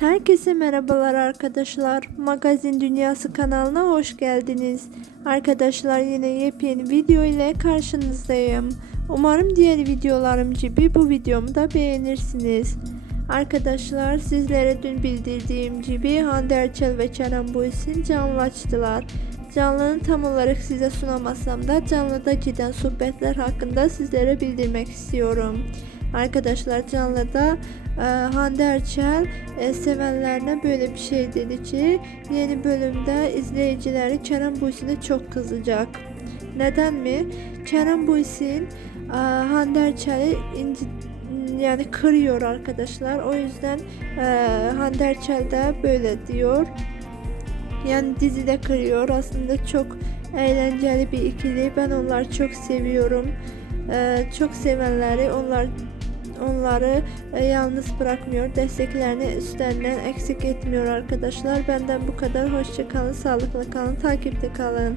Herkese merhabalar arkadaşlar. Magazin Dünyası kanalına hoş geldiniz. Arkadaşlar yine yepyeni video ile karşınızdayım. Umarım diğer videolarım gibi bu videomu da beğenirsiniz. Arkadaşlar sizlere dün bildirdiğim gibi Hande Erçel ve Kerem Buysin canlı açtılar. Canlının tam olarak size sunamasam da canlıda giden sohbetler hakkında sizlere bildirmek istiyorum. Arkadaşlar canlıda e, Hande Erçel e, sevenlerine böyle bir şey dedi ki yeni bölümde izleyicileri Kerem Buysin'e çok kızacak. Neden mi? Kerem Buysin e, Hande Erçel'i inci, yani kırıyor arkadaşlar. O yüzden e, Hande Erçel de böyle diyor. Yani dizide kırıyor. Aslında çok eğlenceli bir ikili. Ben onları çok seviyorum. E, çok sevenleri onlar onları e, yalnız bırakmıyor. Desteklerini üstlerinden eksik etmiyor arkadaşlar. Benden bu kadar. Hoşça kalın, sağlıklı kalın, takipte kalın.